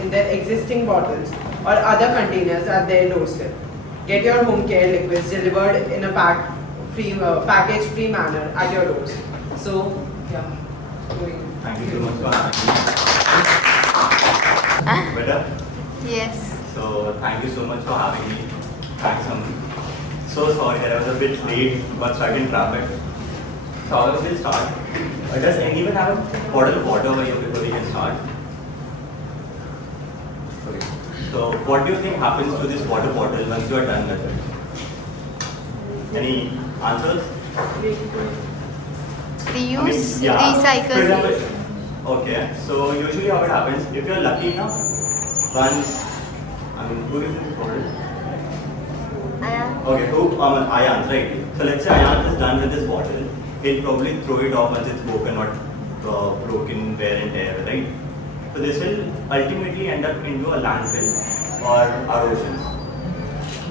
in their existing bottles or other containers at their doorstep. Get your home care liquids delivered in a package-free manner at your doors. So, yeah. Thank you so much for having me. Better? Yes. So, thank you so much for having me. Thanks, so sorry that I was a bit late, got stuck in traffic. So, I will start. Does anyone have a bottle of water over here before we can start? Okay. So, what do you think happens to this water bottle once you are done with it? Any answers? Reuse, Yeah. recycle. For example, okay, so usually how it happens, if you're lucky enough, once, who is this bottle? Ayan. Okay, Ayan, right? So let's say Ayan is done with this bottle, he'll probably throw it off once it's broken or broken wear and tear, right? So this will ultimately end up into a landfill or our oceans.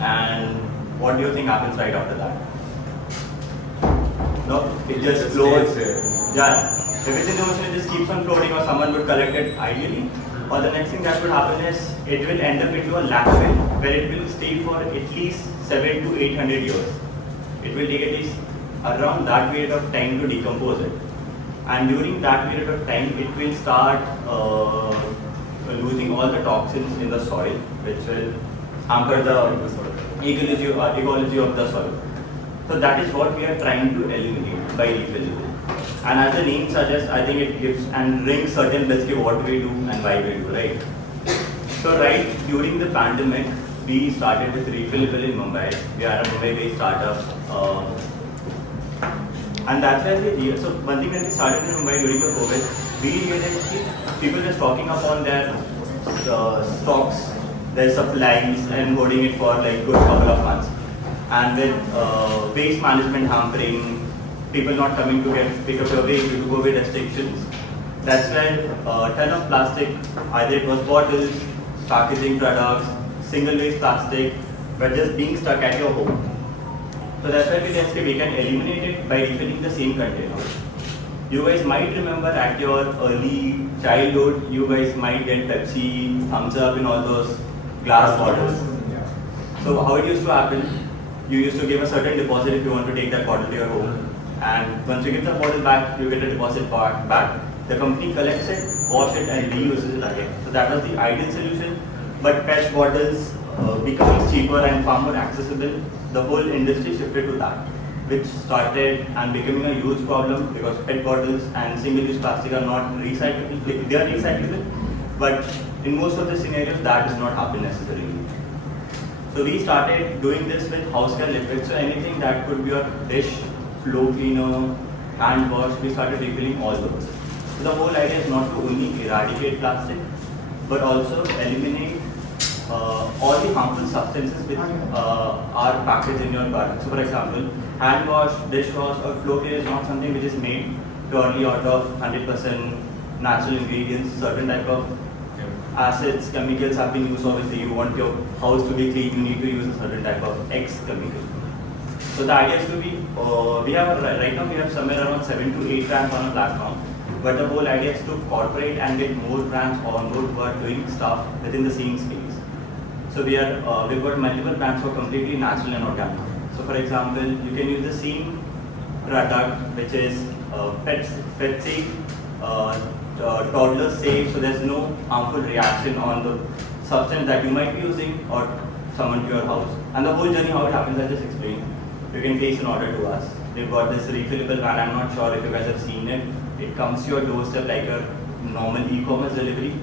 And what do you think happens right after that? No, it just floats. Yeah, if it's in the ocean, it just keeps on floating, or someone would collect it ideally. Or the next thing that would happen is it will end up into a landfill where it will stay for at least 700 to 800 years. It will take at least around that period of time to decompose it. And during that period of time, it will start losing all the toxins in the soil, which will hamper the ecology of the soil. So that is what we are trying to eliminate by refillable. And as the name suggests, I think it gives and rings certain bells to what we do and why we do, right? So right during the pandemic, we started with Refillable in Mumbai. We are a Mumbai-based startup. And that's why so one thing that we started in Mumbai during the COVID, we realized people just stocking up on their stocks, their supplies, and holding it for like good couple of months. And with waste management hampering, people not coming to pick up your waste due to COVID restrictions, that's when a ton of plastic, either it was bottles, packaging products, single-use plastic, were just being stuck at your home. So that's why we said we can eliminate it by refilling the same container. You guys might remember at your early childhood, you guys might get Pepsi, Thumbs Up in all those glass bottles. So how it used to happen, you used to give a certain deposit if you want to take that bottle to your home. And once you give the bottle back, you get a deposit back. The company collects it, washes it, and reuses it again. So that was the ideal solution. But PET bottles becoming cheaper and far more accessible, the whole industry shifted to that, which started and becoming a huge problem because PET bottles and single-use plastic are not recyclable. They are recyclable, but in most of the scenarios, that does not happen necessarily. So we started doing this with house care liquids. So anything that could be your dish, floor cleaner, hand wash, we started refilling all those. So the whole idea is not to only eradicate plastic, but also eliminate all the harmful substances which are packaged in your product. So for example, hand wash, dish wash or floor cleaner is not something which is made purely out of 100% natural ingredients. Certain type of acids, chemicals have been used. Obviously, you want your house to be clean, you need to use a certain type of X chemical. So the idea is to be, right now we have somewhere around 7 to 8 brands on our platform. But the whole idea is to corporate and get more brands on board who are doing stuff within the same space. So we've got multiple brands for completely natural and organic. So for example, you can use the same product which is pet safe, toddler safe, so there's no harmful reaction on the substance that you might be using or someone to your house. And the whole journey, how it happens, I'll just explain. You can place an order to us. We've got this refillable van, I'm not sure if you guys have seen it. It comes to your doorstep like a normal e-commerce delivery,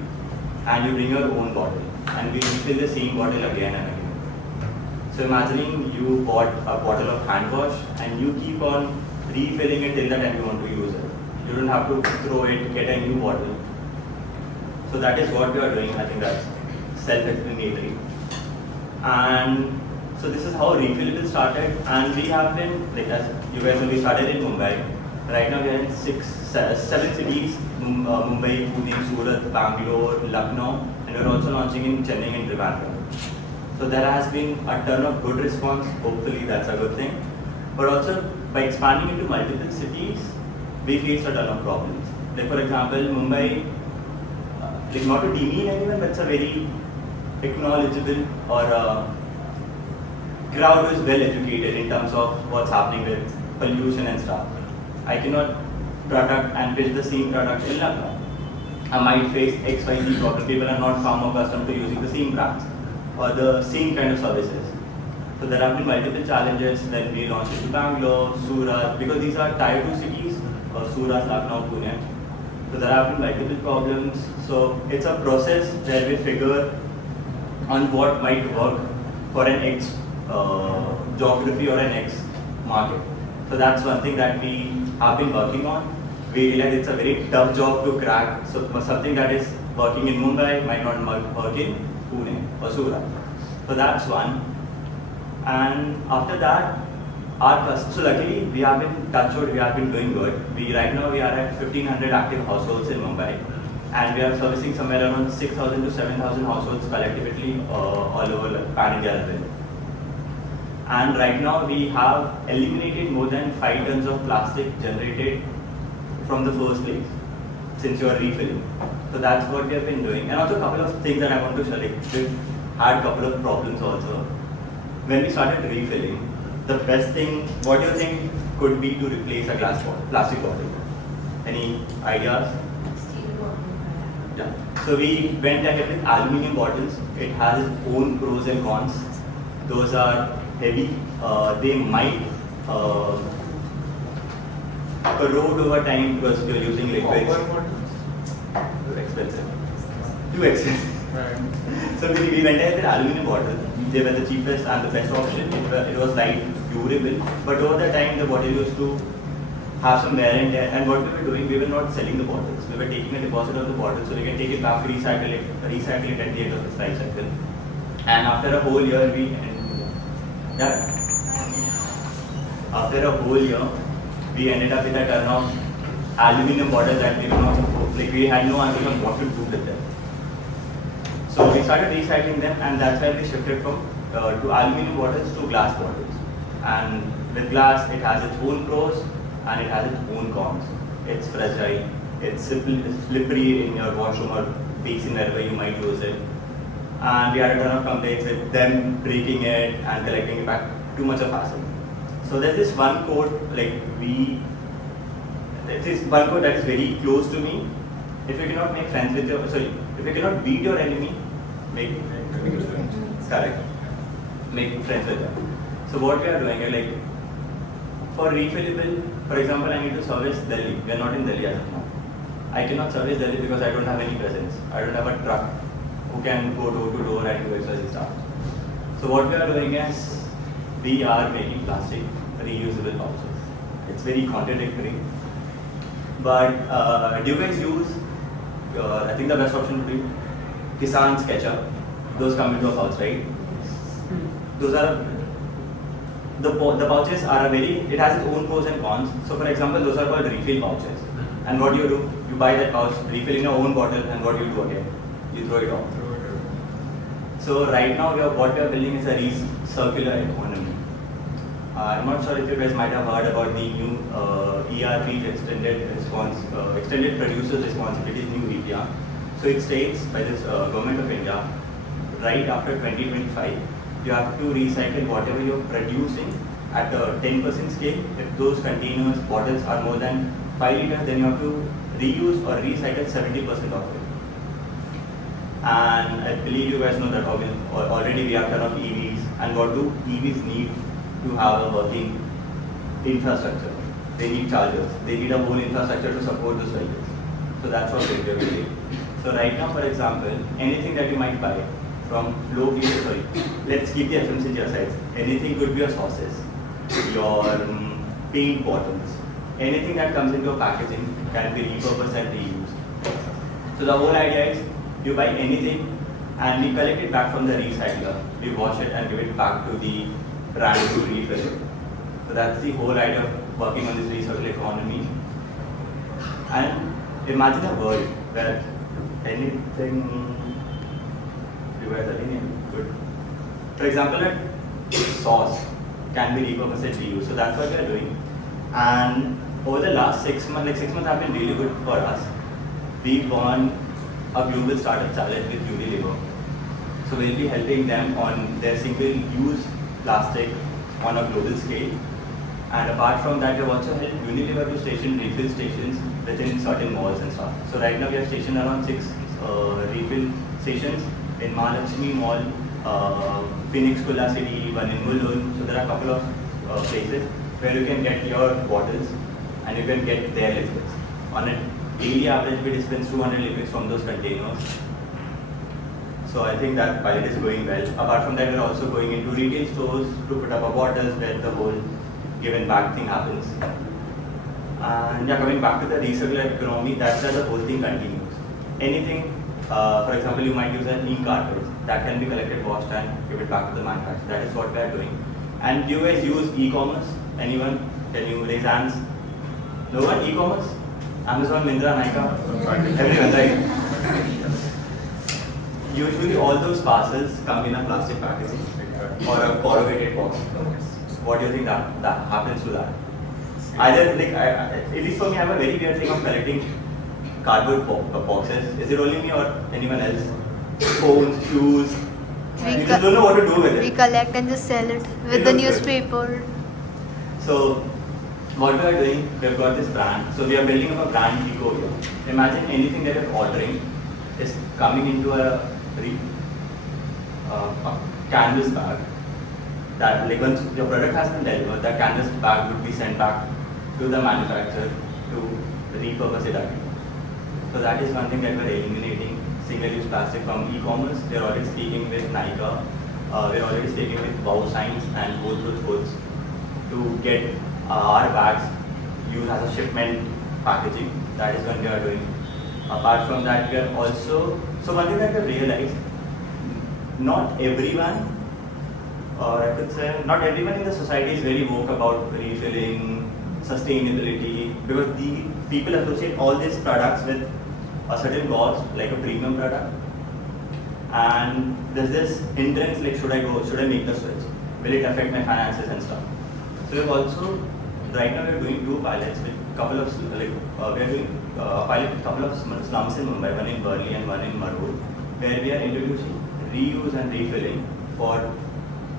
and you bring your own bottle. And we refill the same bottle again and again. So imagining you bought a bottle of hand wash and you keep on refilling it till the time you want to use it. You don't have to throw it, get a new bottle. So that is what we are doing. I think that's self-explanatory. And so this is how Refillable started, and we have been, like as you guys know, we started in Mumbai. Right now we are in 7 cities, Mumbai, Pune, Surat, Bangalore, Lucknow, and we are also launching in Chennai and Trivandrum. So there has been a ton of good response, hopefully that's a good thing. But also by expanding into multiple cities, we faced a ton of problems. Like for example, Mumbai, like not to demean anyone, but it's a very acknowledgeable or crowd who is well educated in terms of what's happening with pollution and stuff. I cannot product and pitch the same product in Lucknow. I might face XYZ problem. People are not far more accustomed to using the same brands or the same kind of services. So there have been multiple challenges. Then we launched it to Bangalore, Surat, because these are tier 2 cities, Surat, Lucknow, Pune. So there have been multiple problems. So it's a process where we figure on what might work for an X geography or an X market. So that's one thing that we have been working on. We realize it's a very tough job to crack. So something that is working in Mumbai might not work in Pune or Surat. So that's one. And after that, so luckily we have been touched wood, we have been doing good. Right now we are at 1500 active households in Mumbai, and we are servicing somewhere around 6,000 to 7,000 households collectively all over Pan India as well. And right now we have eliminated more than 5 tons of plastic generated from the first place since you are refilling. So that's what we have been doing. And also a couple of things that I want to share. Like we've had a couple of problems also. When we started refilling, the best thing, what do you think could be to replace a glass bottle, plastic bottle? Any ideas? Yeah. So we went ahead with aluminium bottles. It has its own pros and cons. Those are heavy. They might corrode over time because you're using liquids. Too expensive. Too expensive. Right. So we went ahead with aluminium bottles. They were the cheapest and the best option. It was light, durable, but over the time the bottle used to have some wear and tear. And what we were doing, we were not selling the bottles. We were taking a deposit of the bottle so we can take it back, recycle it at the end of its life cycle. And after a whole year, we ended up with a ton of aluminium bottles that we were not supposed, like we had no idea on what to do with them. So we started recycling them, and that's why we shifted from to aluminium bottles to glass bottles. And with glass, it has its own pros and it has its own cons. It's fragile, it's slippery in your washroom or basin wherever you might use it. And we had a ton of complaints with them breaking it and collecting it back. Too much of hassle. So there's this one quote, there's this one quote that is very close to me. If you cannot make friends with if you cannot beat your enemy, make friends. Correct. Make friends with them. So what we are doing is for refillable, for example, I need to service Delhi. We are not in Delhi as of now. I cannot service Delhi because I don't have any presence. I don't have a truck who can go door to door and do XYZ stuff. So what we are doing is we are making plastic reusable pouches. It's very contradictory. But do you guys use, I think the best option would be Kisan's ketchup. Those come into a pouch, right? Those are, the pouches are it has its own pros and cons. So for example, those are called refill pouches. And what do? You buy that pouch, refill in your own bottle, and what do you do again? You throw it off. So right now, what we are building is a circular economy. I'm not sure if you guys might have heard about the new ERP, Extended Producer's Responsibility, new EPR. So it states by this Government of India, right after 2025, you have to recycle whatever you're producing at a 10% scale. If those containers, bottles are more than 5 liters, then you have to reuse or recycle 70% of it. And I believe you guys know that already we have a ton of EVs, and what do EVs need to have a working infrastructure? They need chargers. They need a whole infrastructure to support those vehicles. So that's what we're doing. So right now, for example, anything that you might buy from let's keep the FMCG aside. Anything could be your sauces, your paint bottles, anything that comes into a packaging can be repurposed and reused. So the whole idea is you buy anything and we collect it back from the recycler, we wash it and give it back to the brand to refill it. So that's the whole idea of working on this recycle economy. And imagine a world where anything you guys are in good. For example, a sauce can be repurposed and reused. So that's what we are doing. And over the last 6 months, 6 months have been really good for us. We won a global startup challenge with Unilever. So we'll be helping them on their single-use plastic on a global scale. And apart from that, we've also helped Unilever to station refill stations within certain malls and stuff. So right now we have stationed around 6 refill stations in Mahalakshmi Mall, Phoenix Kulla City, one in Mulund. So there are a couple of places where you can get your bottles and you can get their liquids. On a daily average, we dispense 200 liquids from those containers. So I think that pilot is going well. Apart from that, we're also going into retail stores to put up our bottles where the whole give and back thing happens. And yeah, coming back to the recircular economy, that's where the whole thing continues. Anything, for example, you might use an ink cartridge that can be collected, washed, and give it back to the manufacturer. That is what we are doing. And do you guys use e-commerce? Anyone? Can you raise hands? No one? E-commerce? Amazon, Myntra, Nykaa? Everyone, right? Usually all those parcels come in a plastic packaging or a corrugated box. What do you think that happens to that? Either, like, at least for me, I have a very weird thing of collecting cardboard boxes. Is it only me or anyone else? Phones, shoes. You just don't know what to do with it. We collect and just sell it with the newspaper. So, what we are doing, we've got this brand. So, we are building up a brand eco here. Imagine anything that you're ordering is coming into a canvas bag. That, like, once your product has been delivered, that canvas bag would be sent back to the manufacturer to repurpose it again. So that is one thing that we're eliminating, single-use plastic from e-commerce. We're already speaking with Nykaa, we're already speaking with Wow Science and Whole Foods to get our bags used as a shipment packaging. That is what we are doing. Apart from that, we are also, so one thing that we realized, not everyone, or I could say not everyone in the society is very woke about refilling, sustainability, because the people associate all these products with a certain cause, like a premium product. And there's this hindrance, like, should I make the switch? Will it affect my finances and stuff? So we've also, right now we're doing 2 pilots with a couple of, we're doing a pilot with a couple of slums in Mumbai, one in Burli and one in Marur, where we are introducing reuse and refilling for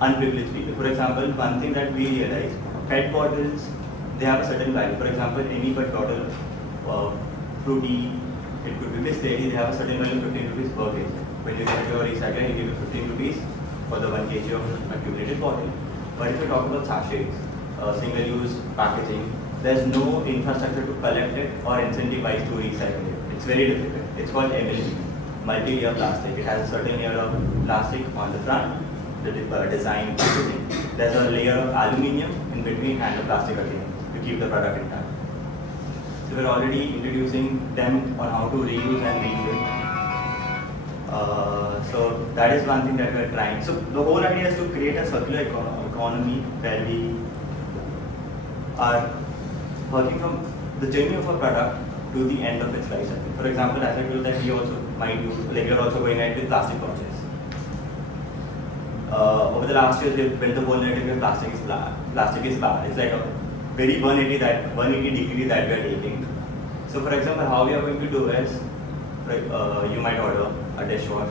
unprivileged people. For example, one thing that we realized, PET bottles, they have a certain value. For example, any PET bottle of fruity, it could be Bisleri, they have a certain value of 15 rupees per kg. When you get your recycler, he gives you 15 rupees for the 1 kg of accumulated bottle. But if you talk about sachets, single-use packaging, there's no infrastructure to collect it or incentivize to recycle it. It's very difficult. It's called MLP, multi-layer plastic. It has a certain layer of plastic on the front, the design packaging. There's a layer of aluminium in between and the plastic again to keep the product intact. So we're already introducing them on how to reuse and refill. So that is one thing that we're trying. So the whole idea is to create a circular economy where we are working from the journey of a product to the end of its life cycle. For example, as I told that we also might do, like, we are also going ahead with plastic pouches. Over the last years, we've built a whole narrative where plastic is bad. It's like a very 180 degree that we are taking. So for example, how we are going to do is, like, you might order a dishwash,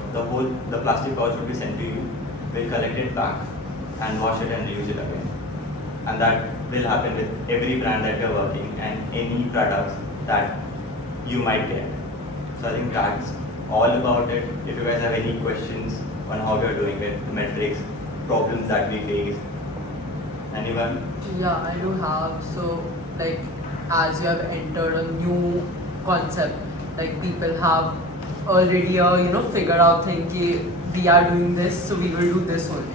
the plastic pouch will be sent to you, we'll collect it back and wash it and reuse it again. And that will happen with every brand that you're working and any products that you might get. So I think that's all about it. If you guys have any questions on how we are doing it, metrics, problems that we face, anyone? Yeah, I do have. So, like, as you have entered a new concept, like, people have already figured out thing ki we are doing this, so we will do this only.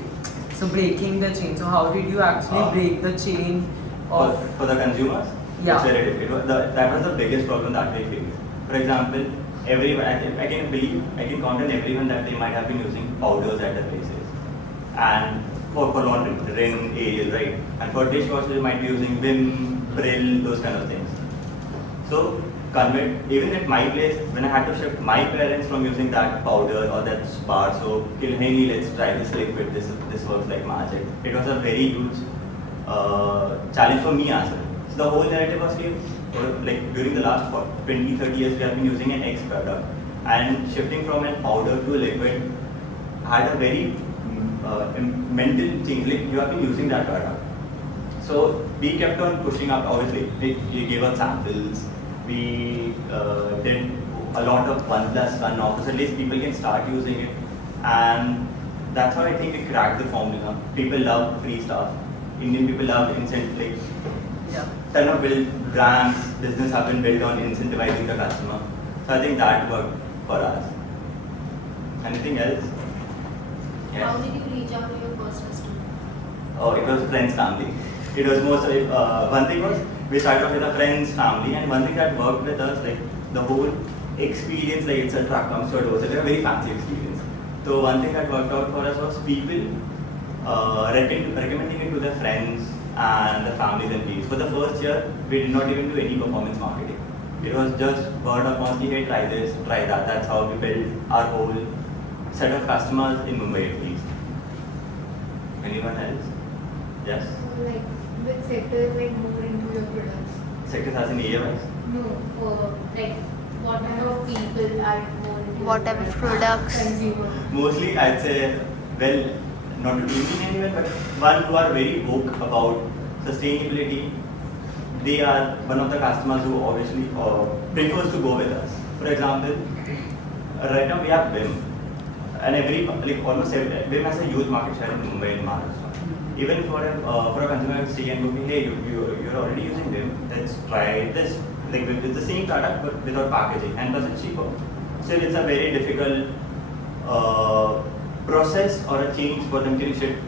So breaking the chain. So how did you actually break the chain of for the consumers? Yeah. It's very difficult. That was the biggest problem that we faced. For example, everyone, I can count on everyone that they might have been using powders at their places. And for laundry, Rin, Ariel, right? And for dishwasher, they might be using Vim, Brill, those kind of things. So, even at my place, when I had to shift my parents from using that powder or that bar soap, hey, let's try this liquid, this works like magic. It was a very huge challenge for me as well. So the whole narrative was like during the last 20-30 years we have been using an X product and shifting from an powder to a liquid had a very mental change. Like you have been using that product. So we kept on pushing up. Obviously, we gave out samples. We did a lot of 1+1 offers. At least people can start using it, and that's how I think we cracked the formula. People love free stuff. Indian people love incentive. Yeah. Ton of build brands, business have been built on incentivizing the customer. So I think that worked for us. Anything else? Yes. How did you reach out to your first customer? Oh, it was friends, family. It was mostly, one thing was, we started off with a friends, family, and one thing that worked with us, like the whole experience, like it's a truck comes to a door, so it's a very fancy experience. So one thing that worked out for us was people recommending it to their friends and the families and peers. For the first year, we did not even do any performance marketing. It was just word of mouth, hey, try this, try that. That's how we built our whole set of customers in Mumbai at least. Anyone else? Yes? So like which sectors like more into your products? Sectors as in area-wise? No, like what kind of people are more into What type of products? Consumer. Mostly, I'd say, well, not to demean anyone, but one who are very woke about sustainability. They are one of the customers who obviously prefers to go with us. For example, right now we have Vim, and almost every Vim has a huge market share in Mumbai and Maharashtra. Even for a consumer to see and go, hey, you're already using Vim, let's try this. Like it's the same product but without packaging, and plus it's cheaper. Still, it's a very difficult process or a change for them to shift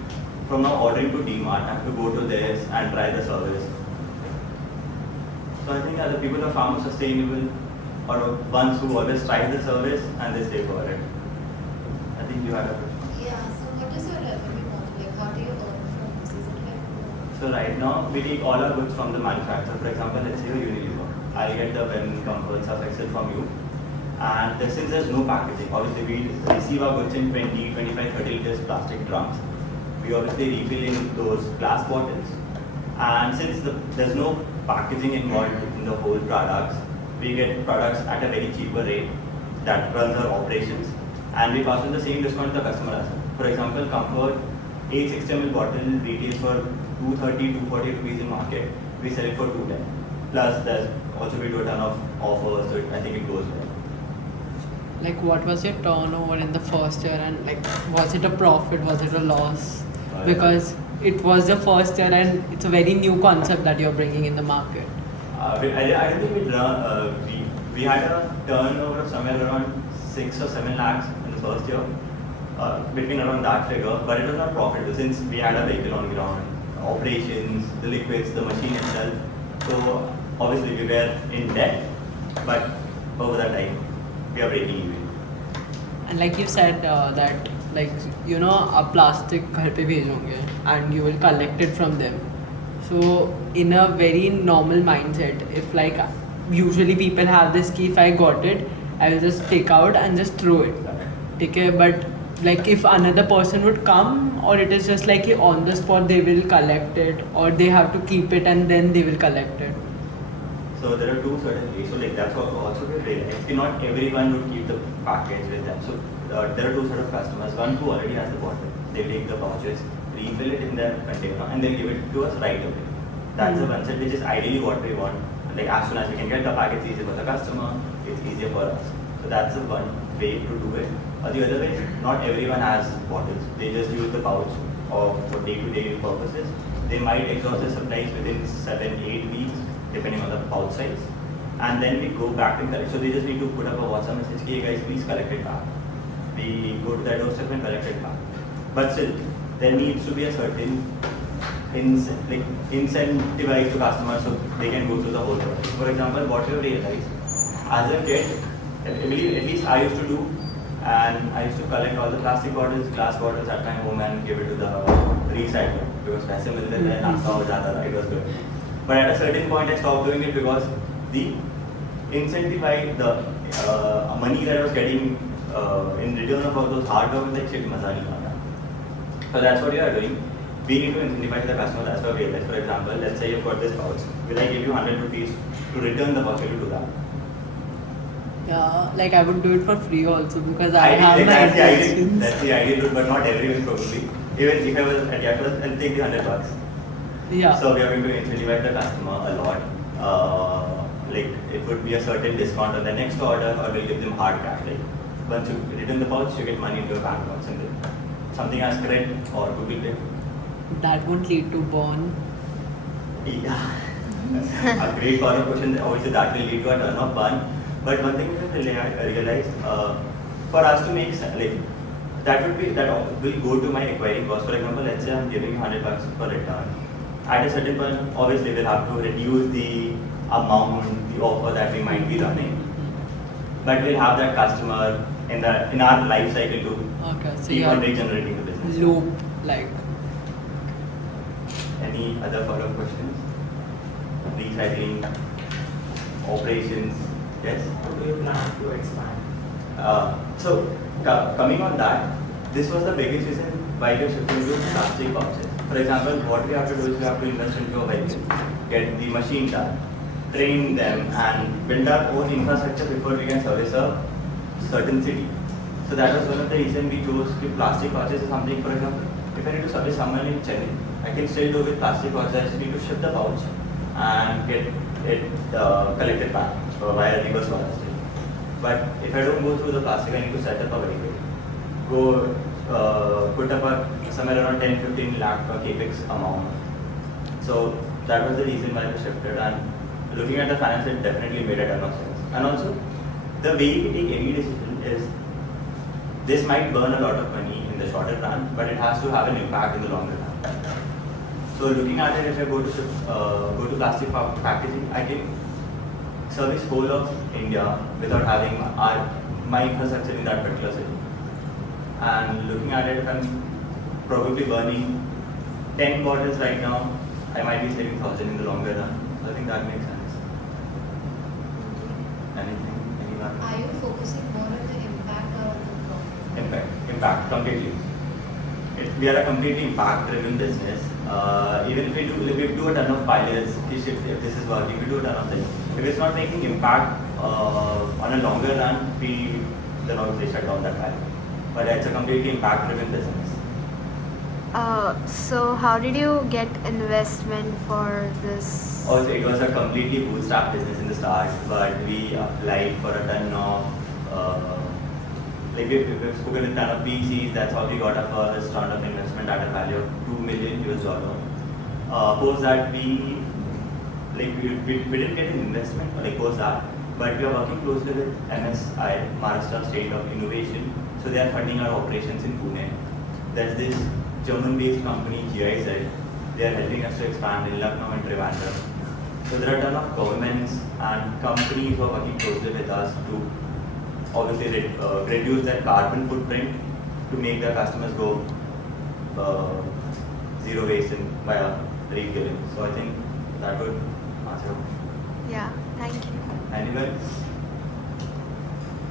from now ordering to DMart, have to go to this and try the service. So I think other people are far more sustainable, or ones who always try the service and they stay for it. I think you had a question. Yeah, so what is your revenue model? Like how do you earn from this? Is it like So right now we take all our goods from the manufacturer. For example, let's say you're Unilever. I'll get the Vim, Comfort, Surf Excel from you. And since there's no packaging, obviously we receive our goods in 20, 25, 30 liters plastic drums. We obviously refill in those glass bottles. And since there's no packaging involved in the whole products, we get products at a very cheaper rate that runs our operations. And we pass on the same discount to the customer as well. For example, Comfort 860 ml bottle retails for 230, 240 rupees in market. We sell it for 210. Plus, there's also we do a ton of offers, so I think it goes well. Like, what was your turnover in the first year, and like, was it a profit, was it a loss? Because it was the first year and it's a very new concept that you're bringing in the market. I don't think we had a turnover of somewhere around 6 or 7 lakhs in the first year, between around that figure, but it was not profitable since we had a vehicle on ground, operations, the liquids, the machine itself. So obviously we were in debt, but over that time we are breaking even. And like you said that, like, you know, a plastic घर पे भेजोगे and you will collect it from them. So in a very normal mindset, if like usually people have this key, if I got it, I will just take out and just throw it. Okay, but like if another person would come, or it is just like on the spot they will collect it, or they have to keep it and then they will collect it. So there are two certain ways. So like that's what also we realized. Not everyone would keep the package with them. So there are two sort of customers. One who already has the bottle, they take the pouches, refill it in their container, and then give it to us right away. That's the one set which is ideally what we want. Like as soon as we can get the pack, it's easier for the customer, it's easier for us. So that's the one way to do it. Or the other way, not everyone has bottles. They just use the pouch for day-to-day purposes. They might exhaust their supplies within 7-8 weeks, depending on the pouch size. And then we go back and collect. So they just need to put up a WhatsApp message, hey guys, please collect it back. We go to that doorstep and collect it back. But still, there needs to be a certain incentivize to customers so they can go through the whole process. For example, what we realized, as a kid, I believe at least I used to do, and I used to collect all the plastic bottles, glass bottles at my home and give it to the recycler because paise milte the nasta ho jata tha, it was good. But at a certain point I stopped doing it because the incentivize the money that I was getting in return of all those hard work, like shit, maza nahi aata. So that's what we are doing. We need to incentivize the customer. That's why we realize. For example, let's say you've got this pouch. Will I give you 100 rupees to return the pouch? Will you do that? Yeah, like I would do it for free also because I Ideal, have like, my that's the ideal. intentions. That's the ideal route, but not everyone probably. Even if I was at your first, I'll take the $100. Yeah. So we are going to incentivize the customer a lot. Like it would be a certain discount on the next order, or we'll give them hard cash. Like once you return the pouch, you get money into your bank account. Something as credit or Google Pay. That won't lead to burn. Yeah. A great follow-up question. Obviously, that will lead to a turn of burn. But one thing we have realized, for us to make like that will go to my acquiring cost. For example, let's say I'm giving you $100 for return. At a certain point, obviously, we'll have to reduce the amount, the offer that we might be running. But we'll have that customer in our life cycle to Okay, so keep you on are regenerating the business. loop like. Any other follow-up questions? Recycling, operations, yes? How do you plan to expand? Coming on that, this was the biggest reason why we are shifting to plastic pouches. For example, what we have to do is we have to invest into a vehicle, get the machine done, train them, and build our own infrastructure before we can service a certain city. So that was one of the reasons we chose the plastic pouches as something. For example, if I need to service someone in Chennai, I can still do with plastic pouches. I just need to ship the pouch and get it collected back via reverse logistics. But if I don't go through the plastic, I need to set up a vehicle, go put up somewhere around 10-15 lakh capex amount. So that was the reason why we shifted, and looking at the finance, it definitely made a ton of sense. And also, the way we take any decision is, this might burn a lot of money in the shorter run, but it has to have an impact in the longer run. So looking at it, if I go to plastic packaging, I can service whole of India without having my infrastructure in that particular city. And looking at it, if I'm probably burning 10 bottles right now, I might be saving 1,000 in the longer run. So I think that makes sense. Anything? Anyone? Are you focusing more on the impact or on the profit? Impact, completely. We are a completely impact-driven business. Even if we do a ton of pilots, if this is working, we do a ton of things. If it's not making impact on a longer run, we then obviously shut down that pilot. But it's a completely impact-driven business. So how did you get investment for this? Also, it was a completely bootstrap business in the start, but we applied for a ton of we've spoken with a ton of VCs. That's how we got our first round of investment at a value of $2 million. Post that we didn't get an investment post that, but we are working closely with MSI, Maharashtra State of Innovation. So they are funding our operations in Pune. There's this German-based company GIZ. They are helping us to expand in Lucknow and Trivandrum. So there are a ton of governments and companies who are working closely with us to obviously reduce their carbon footprint to make their customers go zero waste via refilling. So I think that would answer. Yeah, thank you. Anyone?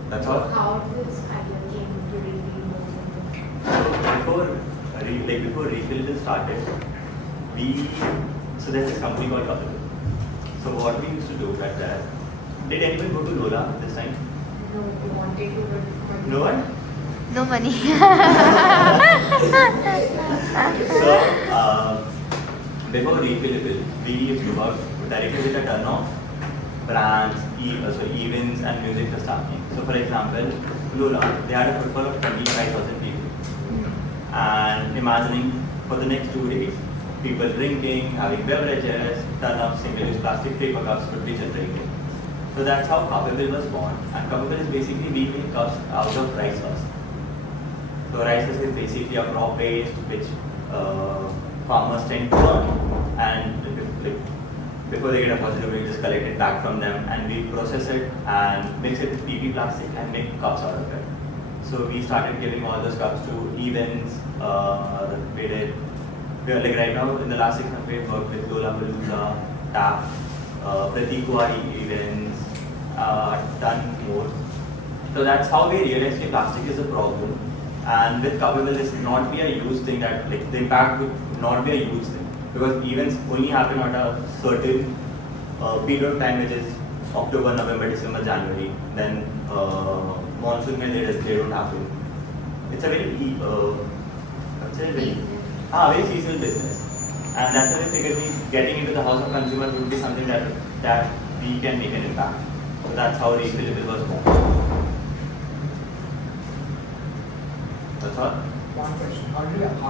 That's all. How this idea came to Refillable? So before Refillable started, so there's this company called Refillable. So what we used to do at that, did anyone go to Lola this time? No, we wanted to, but No one? No money. So before Refillable, we used to work directly with a ton of brands, events and music starting. So for example, Lola, they had a footfall of 25,000 people. And imagining for the next 2 days, people drinking, having beverages, ton of single-use plastic paper cups would be generated. So that's how Refillable was born. And Refillable is basically we make cups out of rice sauce. So rice sauce is basically a crop paste which farmers tend to burn, and before they get a positive, we just collect it back from them and we process it and mix it with PP plastic and make cups out of it. So we started giving all those cups to events. We are right now in the last 6 months we've worked with Lollapalooza, TAP, Pratham events, done more. So that's how we realized that plastic is a problem. And with Refillable, this would not be a huge thing, that the impact would not be a huge thing, because events only happen at a certain period of time which is October, November, December, January. Then monsoon mein they don't happen. It's a very very seasonal business. And that's why I figured getting into the house of consumer would be something that we can make an impact. So that's how Refillable was born. That's all. One question. How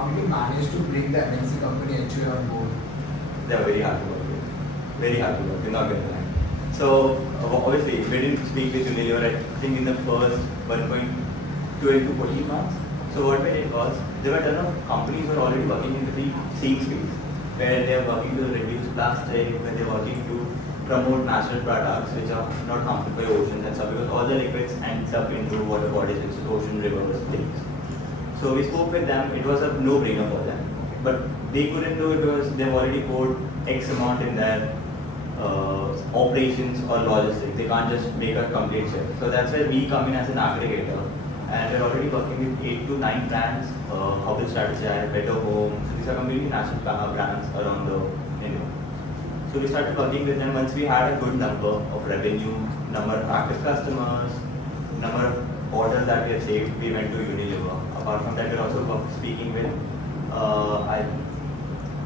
did you manage to bring the MNC company actually on board? They are very hard to work with. Very hard to work with, not gonna lie. So obviously we didn't speak with Unilever I think in the first 1.12 to 14 months. So what we did was there were a ton of companies who were already working in the Singh space, where they are working to reduce plastic, where they are working to promote natural products which are not harmful for oceans and stuff, because all the liquids ends up into water bodies, which is ocean, rivers, things. So we spoke with them. It was a no-brainer for them, but they couldn't do it because they've already poured X amount in their operations or logistics. They can't just make a complete shift. So that's where we come in as an aggregator, and we're already working with 8 to 9 brands. Herbal Strategy, Better Home. So these are completely national brands around the India. So we started working with them once we had a good number of revenue, number of active customers, number of orders that we have saved. We went to Unilever. Apart from that, we're also speaking with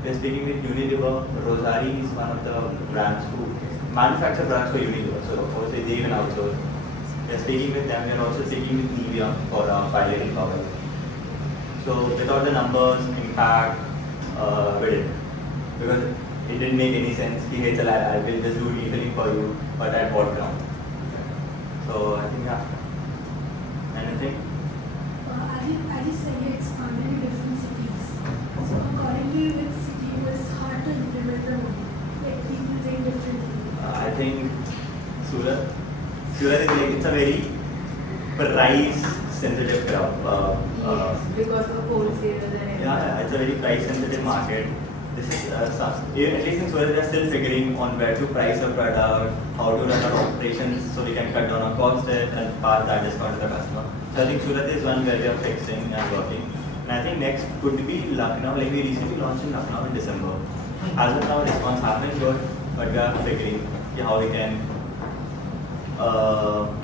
we're speaking with Unilever. Rosari is one of the brands who manufacture products for Unilever. So obviously they even outsource. We're speaking with them. We're also speaking with Nivea for our bilateral cover. So without the numbers, impact, we did, because it didn't make any sense. I will just do refilling for you, but at what ground? So I think anything. As you said, you expanded in different cities. So according to you, which city was hard to implement the model? Like people think differently. I think Surat. Surat is like, it's a very price sensitive crowd. Yes, because of wholesalers and Yeah, it's a very price sensitive market. This is at least in Surat, we are still figuring on where to price a product, how to run our operations so we can cut down our cost and pass that discount to the customer. So I think Surat is one where we are fixing and working. And I think next could be Lucknow. Like we recently launched in Lucknow in December. As of now, response has been good, but we are figuring how we can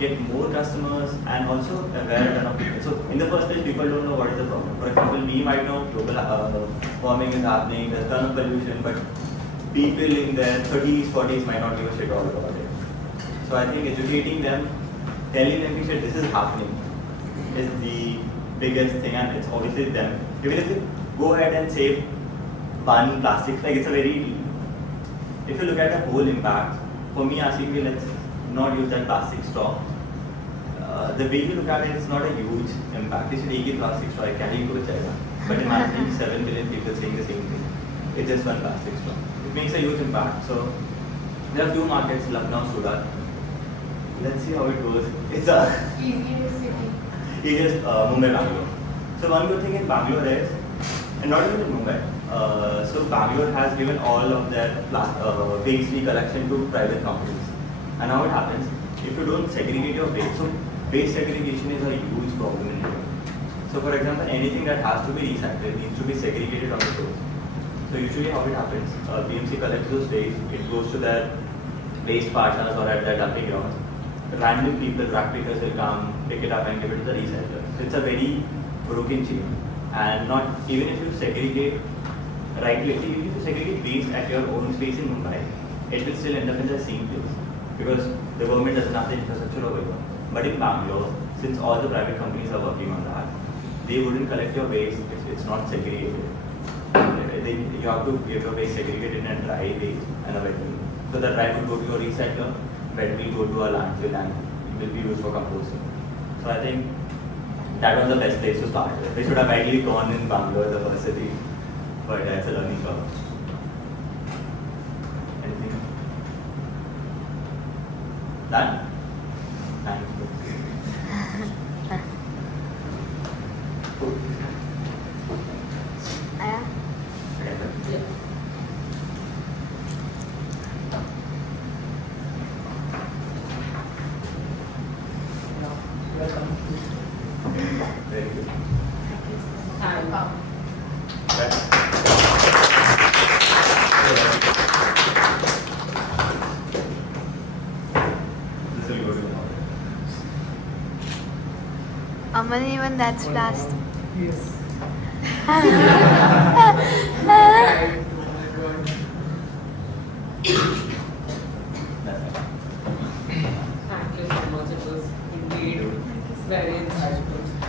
get more customers and also aware a ton of people. So in the first place, people don't know what is the problem. For example, we might know global warming is happening, there's a ton of pollution, but people in their 30s, 40s might not give a shit all about it. So I think educating them, telling them that this is happening is the biggest thing, and it's obviously them. Even if you go ahead and save one plastic, like it's a very, if you look at the whole impact, for me asking me let's not use that plastic straw. The way you look at it, it's not a huge impact. You should take a plastic straw, I carry go chayega. But imagine 7 billion people saying the same thing. It's just one plastic straw. It makes a huge impact. So there are few markets, Lucknow, Surat. Let's see how it goes. It's a easiest city. easiest Mumbai, Bangalore. So one good thing in Bangalore is, and not even in Mumbai. So Bangalore has given all of their waste collection to private companies. And how it happens, if you don't segregate your waste, so waste segregation is a huge problem in India. So for example, anything that has to be recycled needs to be segregated on the source. So usually how it happens, BMC collects those waste, it goes to their waste partners or at their dumping grounds. Random people, rack pickers will come, pick it up and give it to the recycler. So it's a very broken chain. And not even if you segregate, even if you segregate waste at your own space in Mumbai, it will still end up in the same place, because the government doesn't have the infrastructure over here. But in Bangalore, since all the private companies are working on that, they wouldn't collect your waste if it's not segregated. You have to give your waste segregated in a dry waste and a wet waste. So the dry will go to your recycler, wet will go to a landfill and will be used for composting. So I think that was the best place to start with. They should have ideally gone in Bangalore, the first city, but it's a learning curve. Anything? Done? Thank you. Very good. Aman, even that's plastic. Yes. Thank you so much. It was indeed very insightful.